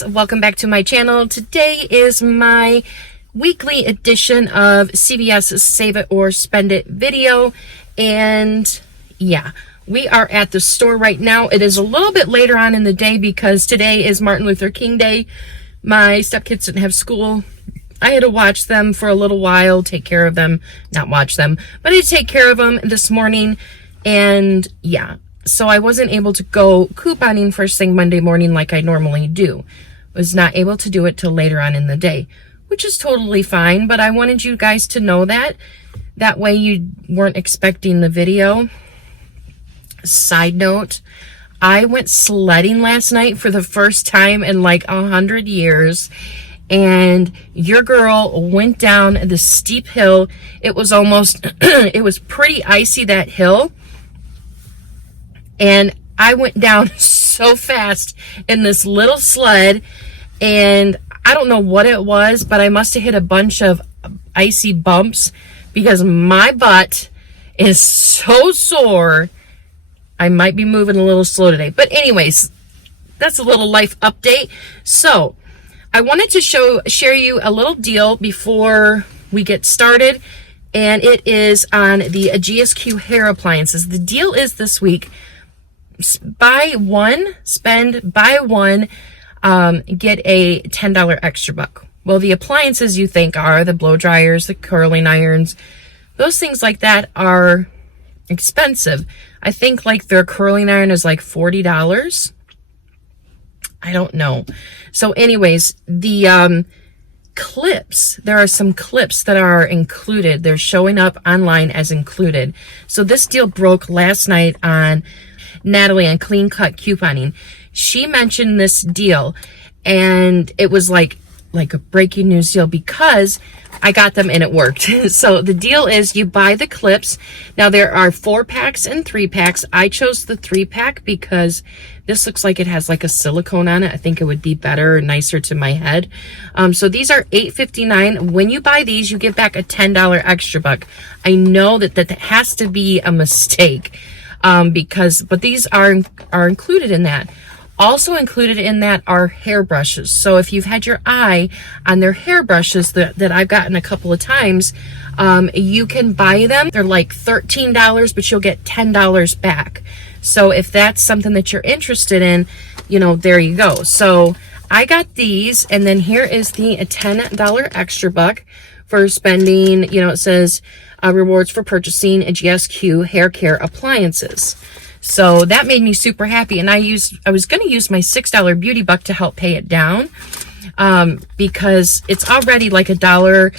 guys, welcome back to my channel. Today is my weekly edition of CVS Save It or Spend It video, and yeah, we are at the store right now. It is a little bit later on in the day because today is Martin Luther King Day. My stepkids didn't have school. I had to watch them for a little while, take care of them, not watch them, but I had to take care of them this morning, and yeah. So I wasn't able to go couponing first thing Monday morning like I normally do. Was not able to do it till later on in the day, which is totally fine, but I wanted you guys to know that. That way you weren't expecting the video. Side note, I went sledding last night for the first time in like 100 years. And your girl went down the steep hill. It was almost, it was pretty icy, that hill. And I went down so fast in this little sled, and I don't know what it was, but I must have hit a bunch of icy bumps because my butt is so sore. I might be moving a little slow today. But anyways, that's a little life update. So I wanted to share you a little deal before we get started, and it is on the GSQ hair appliances. The deal is this week: buy one, buy one, get a $10 extra buck. Well, the appliances you think are the blow dryers, the curling irons, those things like that are expensive. I think like their curling iron is like $40. I don't know. So anyways, the clips, there are some clips that are included. They're showing up online as included. So this deal broke last night on Natalie on Clean Cut Couponing. She mentioned this deal, and it was like a breaking news deal because I got them and it worked. So the deal is you buy the clips. Now there are 4-packs and 3-packs. I chose the 3-pack because this looks like it has like a silicone on it. I think it would be better and nicer to my head. So these are $8.59. When you buy these, you get back a $10 extra buck. I know that has to be a mistake. But these are included in that. Also included in that are hairbrushes. So if you've had your eye on their hairbrushes that I've gotten a couple of times, you can buy them. They're like $13, but you'll get $10 back. So if that's something that you're interested in, there you go. So I got these, and then here is the $10 extra buck for spending, it says rewards for purchasing a GSQ hair care appliances. So that made me super happy, and I was going to use my $6 beauty buck to help pay it down, because it's already like $1.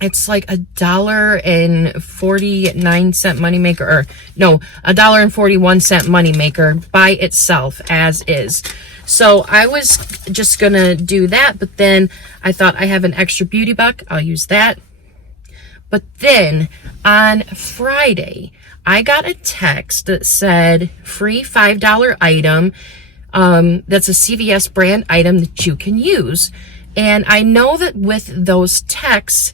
It's like $1.49 moneymaker, or no, $1.41 moneymaker by itself as is. So I was just gonna do that, but then I thought I have an extra beauty buck, I'll use that. But then on Friday, I got a text that said free $5 item. That's a CVS brand item that you can use. And I know that with those texts,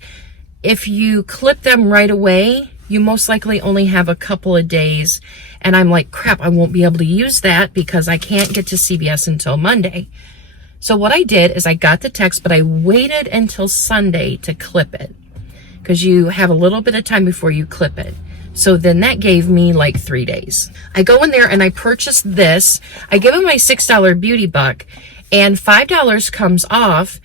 if you clip them right away, you most likely only have a couple of days. And I'm like, crap, I won't be able to use that because I can't get to CVS until Monday. So what I did is I got the text, but I waited until Sunday to clip it, because you have a little bit of time before you clip it. So then that gave me like 3 days. I go in there and I purchase this. I give them my $6 beauty buck, and $5 comes off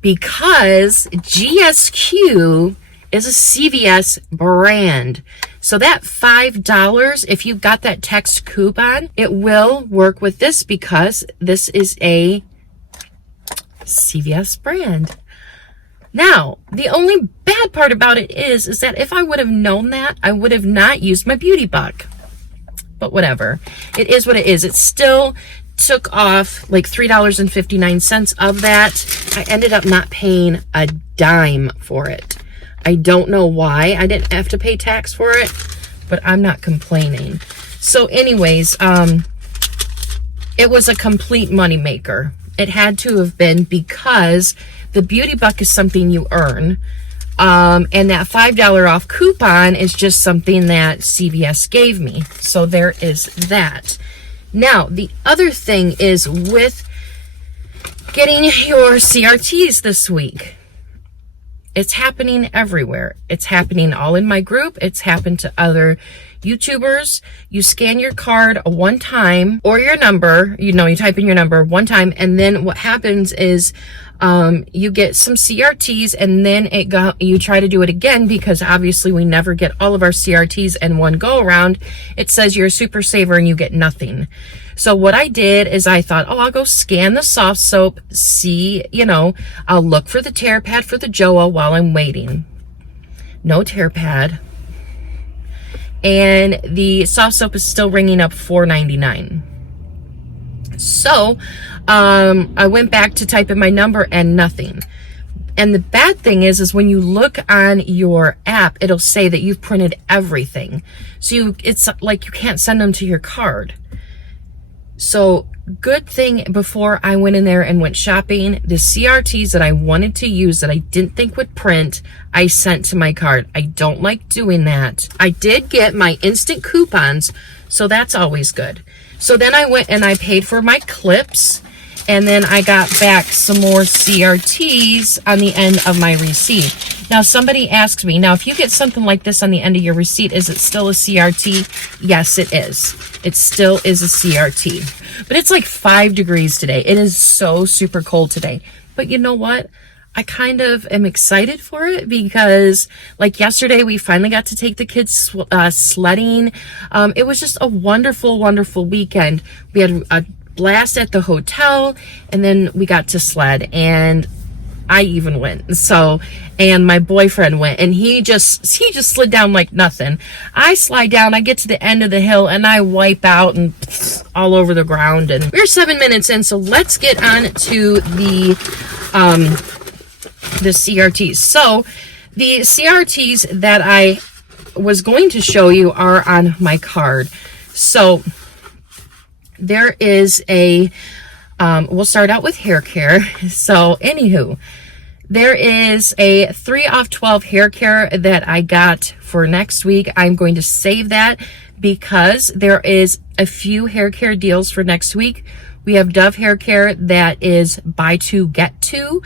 because GSQ is a CVS brand. So that $5, if you got that text coupon, it will work with this because this is a CVS brand. Now, the only bad part about it is that if I would have known that, I would have not used my beauty buck. But whatever. It is what it is. It still took off like $3.59 of that. I ended up not paying a dime for it. I don't know why I didn't have to pay tax for it, but I'm not complaining. So anyways, it was a complete moneymaker. It had to have been, because the beauty buck is something you earn. And that $5 off coupon is just something that CVS gave me. So there is that. Now, the other thing is with getting your CRTs this week. It's happening everywhere. It's happening all in my group. It's happened to other YouTubers. You scan your card one time, or your number, you type in your number one time, and then what happens is you get some CRTs, and then you try to do it again, because obviously we never get all of our CRTs in one go around. It says you're a super saver and you get nothing. So what I did is I thought, I'll go scan the soft soap, see, I'll look for the tear pad for the JOA while I'm waiting. No tear pad. And the soft soap is still ringing up $4.99. So I went back to type in my number and nothing. And the bad thing is when you look on your app, it'll say that you've printed everything. So it's like you can't send them to your card. So good thing before I went in there and went shopping, the CRTs that I wanted to use that I didn't think would print, I sent to my card. I don't like doing that. I did get my instant coupons, so that's always good. So then I went and I paid for my clips, and then I got back some more CRTs on the end of my receipt. Now somebody asks me, now if you get something like this on the end of your receipt, is it still a CRT? Yes, it is. It still is a CRT. But it's like 5 degrees today. It is so super cold today. But you know what? I kind of am excited for it, because like yesterday we finally got to take the kids sledding. It was just a wonderful, wonderful weekend. We had a blast at the hotel, and then we got to sled, and I even went. So, and my boyfriend went, and he just slid down like nothing. I slide down, I get to the end of the hill, and I wipe out and all over the ground. And we're 7 minutes in, so let's get on to the CRTs. So the CRTs that I was going to show you are on my card. So there is we'll start out with hair care. So anywho, there is a 3 off 12 hair care that I got for next week. I'm going to save that because there is a few hair care deals for next week. We have Dove hair care that is buy 2 get 2,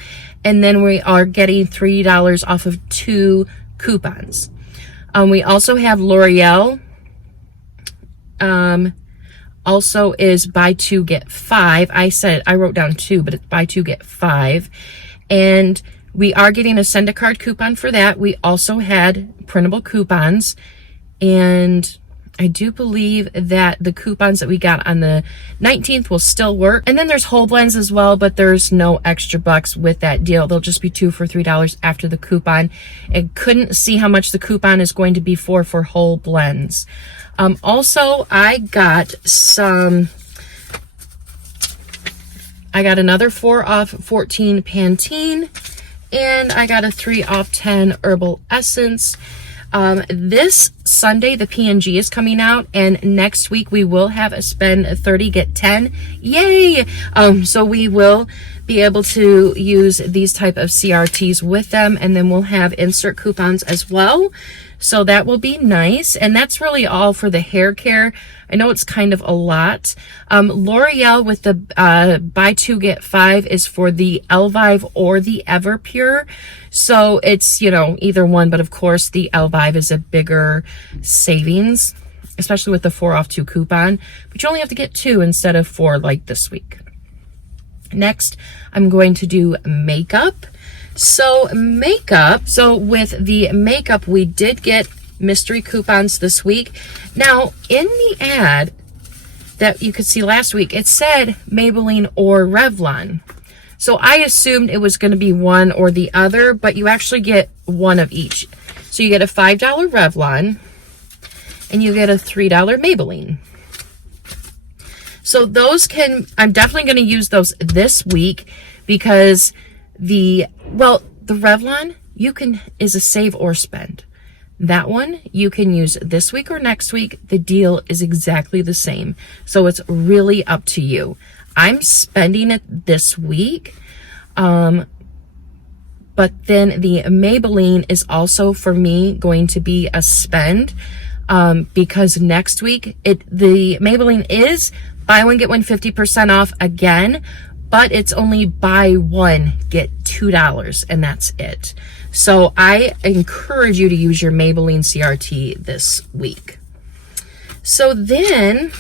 and then we are getting $3 off of 2 coupons. We also have L'Oreal. Also is buy 2 get 5. I wrote down 2, but it's buy 2 get 5. And we are getting a send a card coupon for that. We also had printable coupons, and I do believe that the coupons that we got on the 19th will still work. And then there's whole blends as well, but there's no extra bucks with that deal. They'll just be 2 for $3 after the coupon. I couldn't see how much the coupon is going to be for whole blends. Also, I got another 4 off 14 Pantene, and I got a 3 off 10 Herbal Essence. This Sunday, the P&G is coming out, and next week we will have a spend 30 get 10. Yay! So we will be able to use these type of CRTs with them, and then we'll have insert coupons as well. So that will be nice. And that's really all for the hair care. I know it's kind of a lot. L'Oreal with the buy 2 get 5 is for the Elvive or the Everpure. So it's, either one, but of course the Elvive is a bigger savings, especially with the 4 off 2 coupon, but you only have to get 2 instead of 4 like this week. Next, I'm going to do makeup. So with the makeup, we did get mystery coupons this week. Now, in the ad that you could see last week, it said Maybelline or Revlon. So I assumed it was going to be one or the other, but you actually get one of each. So you get a $5 Revlon, and you get a $3 Maybelline. So those I'm definitely going to use those this week, because the Revlon is a save or spend. That one you can use this week or next week. The deal is exactly the same. So it's really up to you. I'm spending it this week. But then the Maybelline is also for me going to be a spend. Because next week the Maybelline is buy one get one 50% off again. but it's only buy one, get $2, and that's it. So I encourage you to use your Maybelline CRT this week. So then,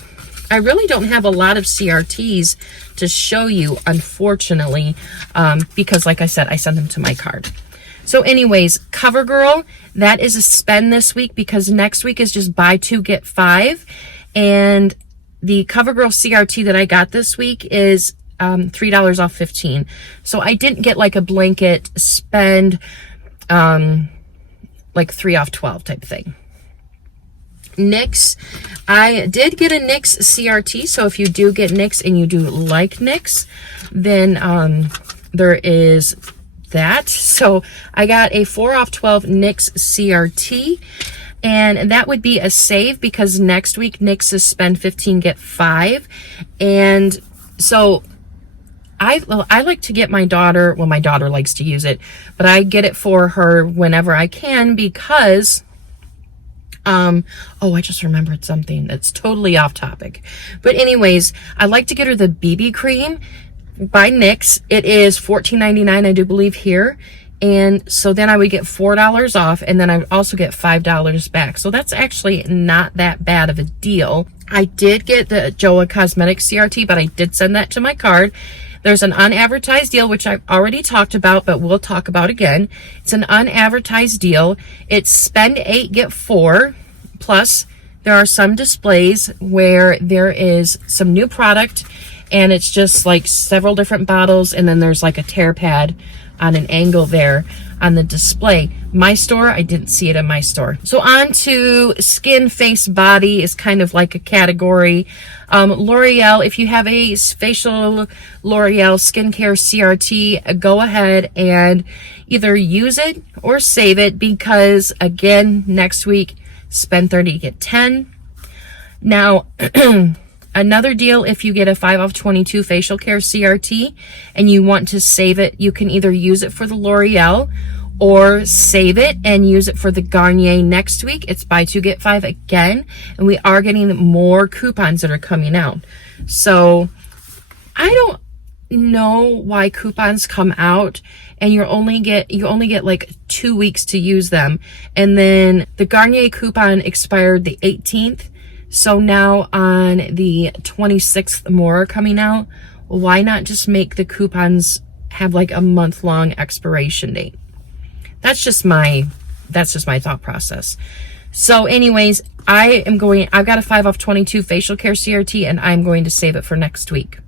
I really don't have a lot of CRTs to show you, unfortunately, because like I said, I send them to my card. So anyways, CoverGirl, that is a spend this week because next week is just buy 2, get 5. And the CoverGirl CRT that I got this week is $3 off 15. So I didn't get like a blanket spend, like 3 off 12 type thing. NYX, I did get a NYX CRT. So if you do get NYX and you do like NYX, then there is that. So I got a 4 off 12 NYX CRT, and that would be a save because next week NYX is spend 15, get 5. And so I like to get my daughter, well, my daughter likes to use it, but I get it for her whenever I can because, oh, I just remembered something that's totally off topic. But anyways, I like to get her the BB cream by NYX. It is $14.99, I do believe, here. And so then I would get $4 off, and then I would also get $5 back. So that's actually not that bad of a deal. I did get the Joa Cosmetic CRT, but I did send that to my card. There's an unadvertised deal, which I've already talked about, but we'll talk about again. It's an unadvertised deal. It's spend 8, get 4. Plus, there are some displays where there is some new product, and it's just like several different bottles, and then there's like a tear pad on an angle there on the display. My store, I didn't see it in my store. So on to skin, face, body is kind of like a category. L'Oreal, if you have a facial L'Oreal skincare CRT, go ahead and either use it or save it because, again, next week, spend 30, get 10. Now, another deal, if you get a 5 off 22 facial care CRT and you want to save it, you can either use it for the L'Oreal or save it and use it for the Garnier next week. It's buy 2, get 5 again. And we are getting more coupons that are coming out. So I don't know why coupons come out and you only get like 2 weeks to use them. And then the Garnier coupon expired the 18th. So now on the 26th, more are coming out. Why not just make the coupons have like a month-long expiration date? That's just my thought process. So anyways, I've got a 5 off 22 facial care CRT and I'm going to save it for next week.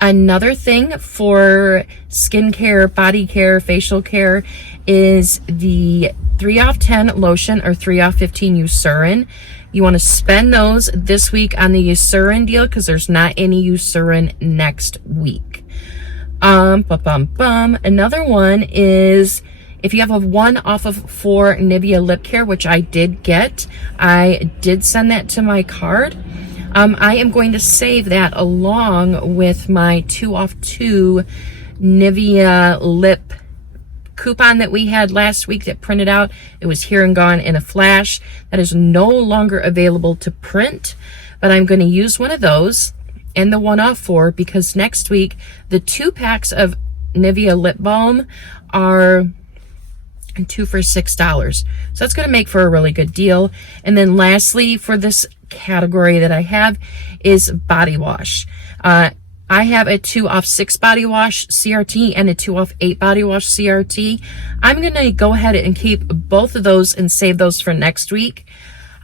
Another thing for skincare, body care, facial care is the 3 off 10 lotion or 3 off 15 Eucerin. You want to spend those this week on the Eucerin deal because there's not any Eucerin next week. Another one is if you have a 1 off of 4 Nivea lip care, which I did get. I did send that to my card. I am going to save that along with my 2 off 2 Nivea lip coupon that we had last week that printed out. It was here and gone in a flash. That is no longer available to print, but I'm going to use one of those and the 1 off 4 because next week the 2 packs of Nivea lip balm are 2 for $6. So that's going to make for a really good deal. And then lastly, for this category that I have is body wash. I have a 2 off 6 body wash CRT and a 2 off 8 body wash CRT. I'm going to go ahead and keep both of those and save those for next week.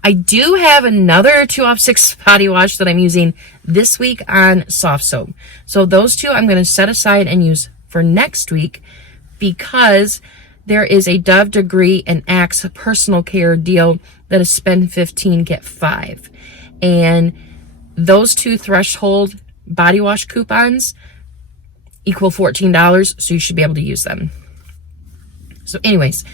I do have another 2 off 6 body wash that I'm using this week on soft soap. So those 2 I'm going to set aside and use for next week because there is a Dove Degree and Axe personal care deal that is spend 15, get 5. And those 2 threshold body wash coupons equal $14, so you should be able to use them. So anyways,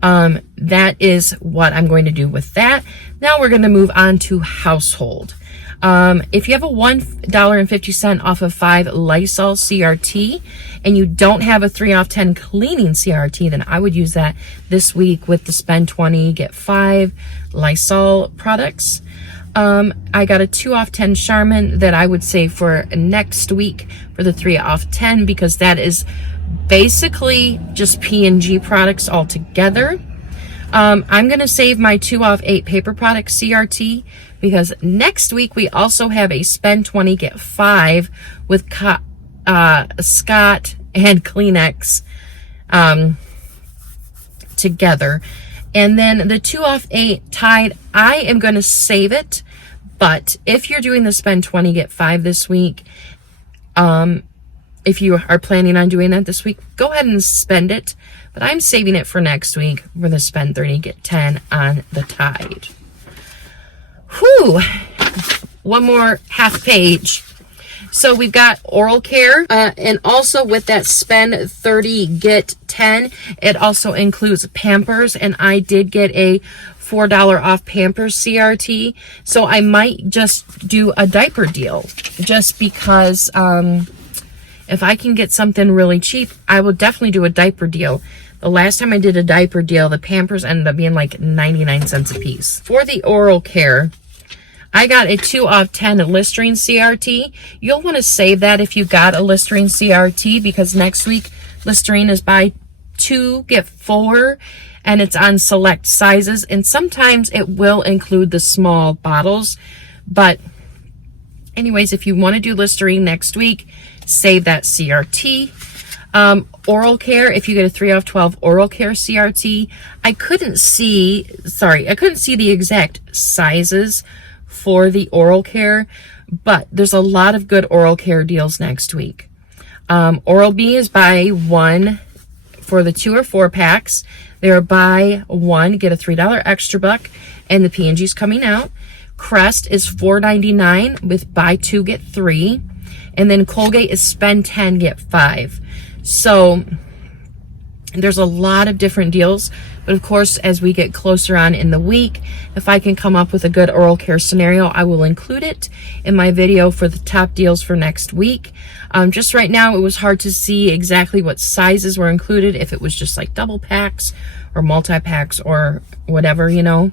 that is what I'm going to do with that. Now we're going to move on to household. If you have a $1.50 off of 5 Lysol CRT and you don't have a 3 off 10 cleaning CRT, then I would use that this week with the spend 20, get 5 Lysol products. I got a 2 off 10 Charmin that I would save for next week for the 3 off 10, because that is basically just P&G products all together. I'm going to save my 2 off 8 paper product CRT, because next week we also have a spend 20 get 5 with Scott and Kleenex together. And then the 2 off 8 Tide, I am going to save it. But if you're doing the spend 20 get 5 this week, if you are planning on doing that this week, go ahead and spend it. But I'm saving it for next week for the spend 30 get 10 on the Tide. Whew! One more half page. So we've got oral care, and also with that spend 30 get 10, it also includes Pampers, and I did get a $4 off Pampers CRT, so I might just do a diaper deal, just because if I can get something really cheap, I will definitely do a diaper deal. The last time I did a diaper deal, the Pampers ended up being like 99 cents a piece. For the oral care, I got a 2 off 10 Listerine CRT. You'll want to save that if you got a Listerine CRT, because next week Listerine is buy 2 get 4, and it's on select sizes, and sometimes it will include the small bottles. But anyways, if you want to do Listerine next week, save that CRT. Oral care, if you get a 3 off 12 oral care CRT, I couldn't see the exact sizes for the oral care, but there's a lot of good oral care deals next week. Oral-B is buy 1 for the 2 or 4 packs. They're buy 1 get a $3 extra buck, and the P&G's coming out. Crest is $4.99 with buy 2 get 3, and then Colgate is spend 10 get 5. So there's a lot of different deals, but of course, as we get closer on in the week, if I can come up with a good oral care scenario, I will include it in my video for the top deals for next week. Just right now, it was hard to see exactly what sizes were included, if it was just like double packs or multi-packs or whatever, you know.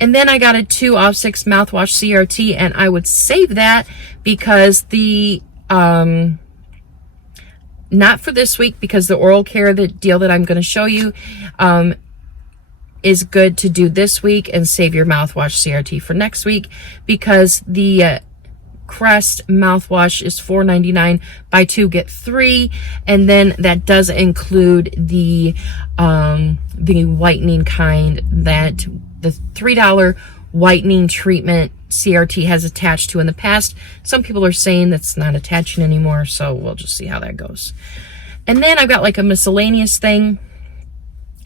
And then I got a 2 off 6 mouthwash CRT, and I would save that because the not for this week, because the oral care, the deal that I'm going to show you, is good to do this week, and save your mouthwash CRT for next week, because the Crest mouthwash is $4.99 buy 2 get 3, and then that does include the whitening kind that the $3 whitening treatment CRT has attached to in the past. Some people are saying that's not attaching anymore, so we'll just see how that goes. And then I've got like a miscellaneous thing.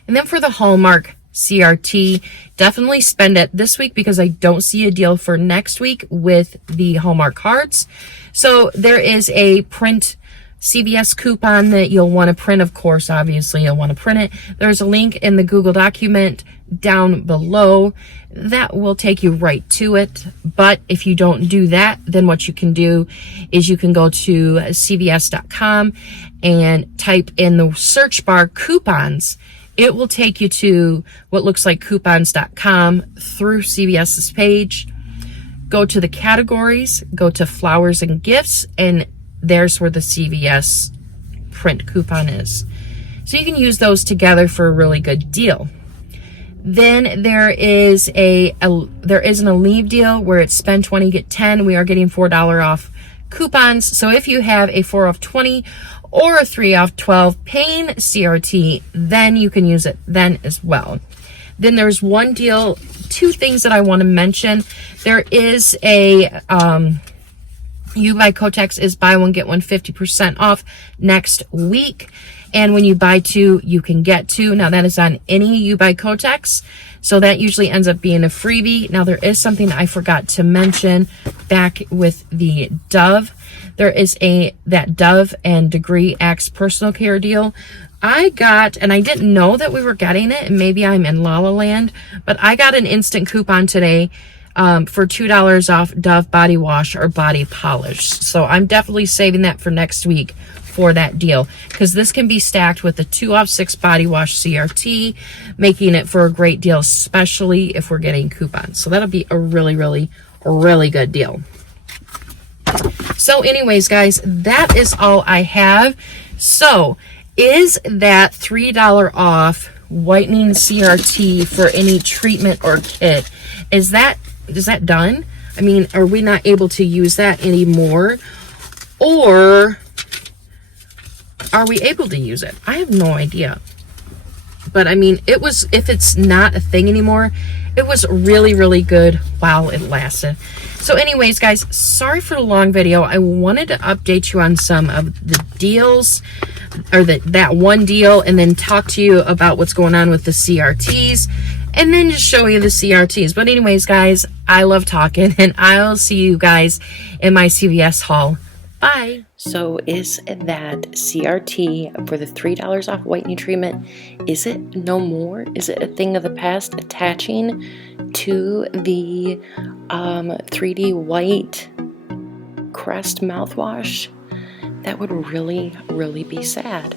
And then for the Hallmark CRT, definitely spend it this week, because I don't see a deal for next week with the Hallmark cards. So there is a print CVS coupon that you'll want to print. Of course, obviously you'll want to print it. There's a link in the Google document down below that will take you right to it. But if you don't do that, then what you can do is you can go to cvs.com and type in the search bar coupons. It will take you to what looks like coupons.com through CVS's page. Go to the categories, go to flowers and gifts, and there's where the CVS print coupon is. So you can use those together for a really good deal. Then there is an Aleve deal where it's spend 20 get 10. We are getting $4 off coupons. So if you have a 4 off 20 or a 3 off 12 pain CRT, then you can use it then as well. Then there's one deal, 2 things that I want to mention. There is a You Buy Kotex is buy 1 get 1 50% off next week. And when you buy 2, you can get 2. Now that is on any You Buy Kotex. So that usually ends up being a freebie. Now there is something I forgot to mention back with the Dove. There is that Dove and Degree Axe personal care deal. I got, and I didn't know that we were getting it, and maybe I'm in La La Land, but I got an instant coupon today for $2 off Dove body wash or body polish. So I'm definitely saving that for next week for that deal, because this can be stacked with the 2 off 6 body wash CRT, making it for a great deal, especially if we're getting coupons. So that'll be a really, really really good deal. So anyways, guys, that is all I have. So is that $3 off whitening CRT for any treatment or kit, is that done? I mean, are we not able to use that anymore? Or are we able to use it? I have no idea. But I mean, it was, if it's not a thing anymore, it was really, really good while it lasted. So anyways, guys, sorry for the long video. I wanted to update you on some of the deals, or that one deal, and then talk to you about what's going on with the CRTs, and then just show you the CRTs. But anyways, guys, I love talking, and I'll see you guys in my CVS haul. Bye. So is that CRT for the $3 off whitening treatment, is it no more? Is it a thing of the past, attaching to the 3D white Crest mouthwash? That would really, really be sad.